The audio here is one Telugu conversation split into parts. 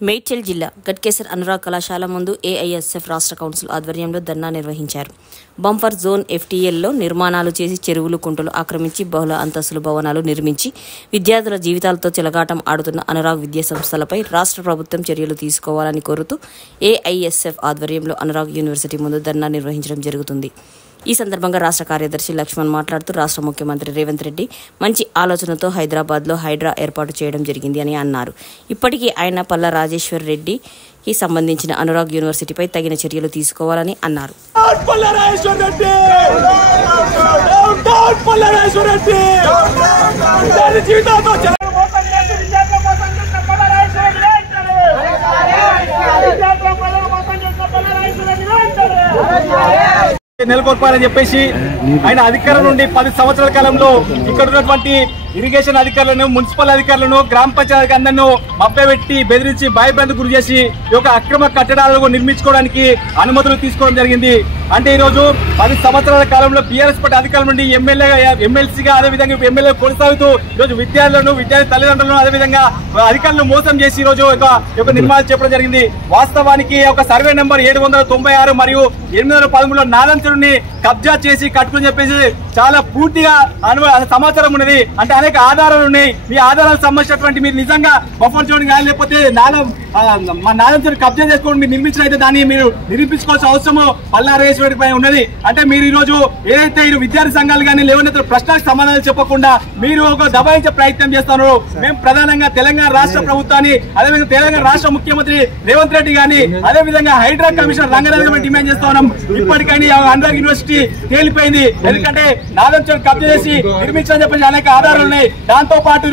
మేడ్చల్ జిల్లా గట్కేసర్ అనురాగ్ కళాశాల ముందు ఏఐఎస్ఎఫ్ రాష్ట్ర కౌన్సిల్ ఆధ్వర్యంలో ధర్నా నిర్వహించారు. బంఫర్ జోన్ ఎఫ్టీఎల్లో నిర్మాణాలు చేసి చెరువులు, కుంటలు ఆక్రమించి బహుళ అంతస్తుల భవనాలు నిర్మించి విద్యార్థుల జీవితాలతో చెలగాటం ఆడుతున్న అనురాగ్ విద్యా సంస్థలపై రాష్ట్ర ప్రభుత్వం చర్యలు తీసుకోవాలని కోరుతూ ఏఐఎస్ఎఫ్ ఆధ్వర్యంలో అనురాగ్ యూనివర్సిటీ ముందు ధర్నా నిర్వహించడం జరుగుతుంది. ఈ సందర్భంగా రాష్ట్ర కార్యదర్శి లక్ష్మణ్ మాట్లాడుతూ రాష్ట్ర ముఖ్యమంత్రి రేవంత్ రెడ్డి మంచి ఆలోచనతో హైదరాబాద్లో హైడ్రా ఏర్పాటు చేయడం జరిగింది అని అన్నారు. ఇప్పటికీ ఆయన పల్లా రాజేశ్వర్ రెడ్డికి సంబంధించిన అనురాగ్ యూనివర్సిటీపై తగిన చర్యలు తీసుకోవాలని అన్నారు. నెలకొల్పాలని చెప్పేసి ఆయన అధికారం నుండి 10 సంవత్సరాల కాలంలో ఇక్కడ ఉన్నటువంటి ఇరిగేషన్ అధికారులను, మున్సిపల్ అధికారులను, గ్రామ పంచాయతీ అందరినూ మభ్యపెట్టి బెదిరించి భయభ్రాంతికి గురి చేసి ఈ యొక్క అక్రమ కట్టడాలను నిర్మించుకోవడానికి అనుమతులు తీసుకోవడం జరిగింది. అంటే ఈ రోజు 10 సంవత్సరాల కాలంలో బీఆర్ఎస్ పార్టీ అధికారం నుండి ఎమ్మెల్సీగా అదేవిధంగా ఎమ్మెల్యే కొనసాగుతూ ఈరోజు విద్యార్థులను, విద్యార్థి తల్లిదండ్రులను అదేవిధంగా అధికారులను మోసం చేసి ఈ రోజు ఒక నిర్మాణం చెప్పడం జరిగింది. వాస్తవానికి ఒక సర్వే నెంబర్ 796 మరియు 813లో నాదంచుడిని కబ్జా చేసి కట్టుకుని చెప్పేసి చాలా పూర్తిగా సమాచారం ఉన్నది. అంటే అనేక ఆధారాలు ఉన్నాయి. మీ ఆధారాలకు సంబంధించినటువంటి మీరు నిజంగా బఫర్ జోన్ కానీ లేకపోతే నాదంచుడిని కబ్జా చేసుకోండి మీరు నిర్మించిన అయితే దాన్ని మీరు నిరూపించుకోవాల్సిన అవసరం పల్లా రాజేశ్వరి పై ఉన్నది. అంటే మీరు ఈ రోజు ఏదైతే విద్యార్థి సంఘాలు కానీ లేవనెత్తిన ప్రశ్నలకు సమాధానాలు చెప్పకుండా మీరు ఒక దబాయించే ప్రయత్నం చేస్తున్నారు. మేము ప్రధానంగా తెలంగాణ రాష్ట్ర ప్రభుత్వాన్ని అదేవిధంగా తెలంగాణ రాష్ట్ర ముఖ్యమంత్రి రేవంత్ రెడ్డి గాని అదేవిధంగా హైడ్రా కమిషనర్ రంగారెడ్డి డిమాండ్ చేస్తా ఉన్నాం. ఇప్పటికైనా అనురాగ్ యూనివర్సిటీ తేలిపోయింది. ఎందుకంటే నాదంచుడిని కబ్జా చేసి నిర్మించాలని చెప్పేసి అనేక ఆధారాలు ఉన్నాయి. దాంతో పాటు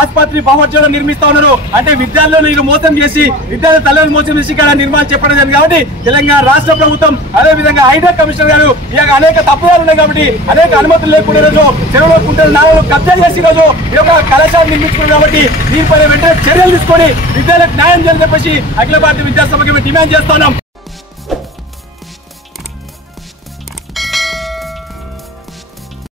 ఆసుపత్రి బఫర్ జోన్ నిర్మిస్తా ఉన్నారు. అంటే విద్యార్థులను మోసం చేసి విద్యార్థి తల్లిని మోసం చేసి ఇక్కడ నిర్మాణం చెప్పడం జరిగింది. కాబట్టి తెలంగాణ రాష్ట్ర ప్రభుత్వం అదేవిధంగా హైడ్రా కమిషనర్ గారు అనేక తప్పుదాలు ఉన్నాయి. కాబట్టి అనేక అనుమతులు లేకుండా రోజు చెరువులో కుంటలు నాలుగు కబ్జా చేసి రోజు ఈ యొక్క కళాశాల నిర్మించుకున్నారు. కాబట్టి దీనిపై వెంటనే చర్యలు తీసుకొని విద్యార్థులకు న్యాయం చేయాలని చెప్పేసి అఖిల భారతీయ విద్యాసభకి డిమాండ్ చేస్తున్నాం.